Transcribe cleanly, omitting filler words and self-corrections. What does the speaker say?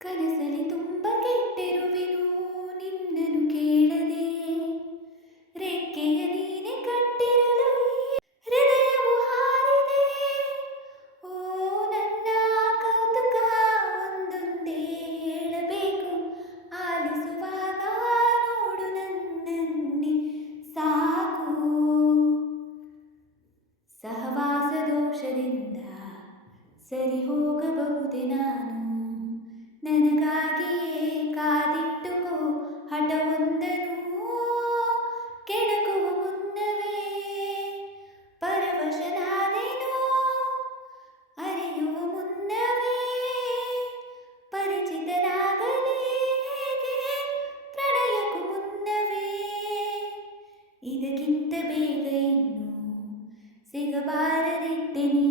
ಕನಸಲಿ ತುಂಬ ಕೆಟ್ಟಿರುವೆನು ನಿನ್ನನ್ನು ಕೇಳದೆ ರೆಕ್ಕೆಯ ನೀನೆ ಕಟ್ಟಿರಲು ಹೃದಯವು ಹಾರಿದೆ. ಓ ನನ್ನ ಕೌತುಕ ಒಂದೊಂದೇ ಹೇಳಬೇಕು ಆಲಿಸುವಾಗ ನೋಡು ನನ್ನನ್ನೇ ಸಾಕು. ಸಹವಾಸ ದೋಷದಿಂದ ಸರಿ ಹೋಗಬಹುದೇ ನಾನು ನನಗಾಗಿಯೇ ಕಾದಿಟ್ಟುಕೋ ಹಠವೊಂದನು ಕೆಣಕುವ ಮುನ್ನವೇ ಪರವಶನಾದೆನು ಅರಿಯುವ ಮುನ್ನವೇ ಪರಿಚಿತನಾಗಲಿ ಹೇಗೆ ಪ್ರಣಯಕ್ಕೂ ಮುನ್ನವೇ ಇದಕ್ಕಿಂತ ಬೇಗ ಇನ್ನು ಸಿಗಬಾರದಿದ್ದೆ ನೀ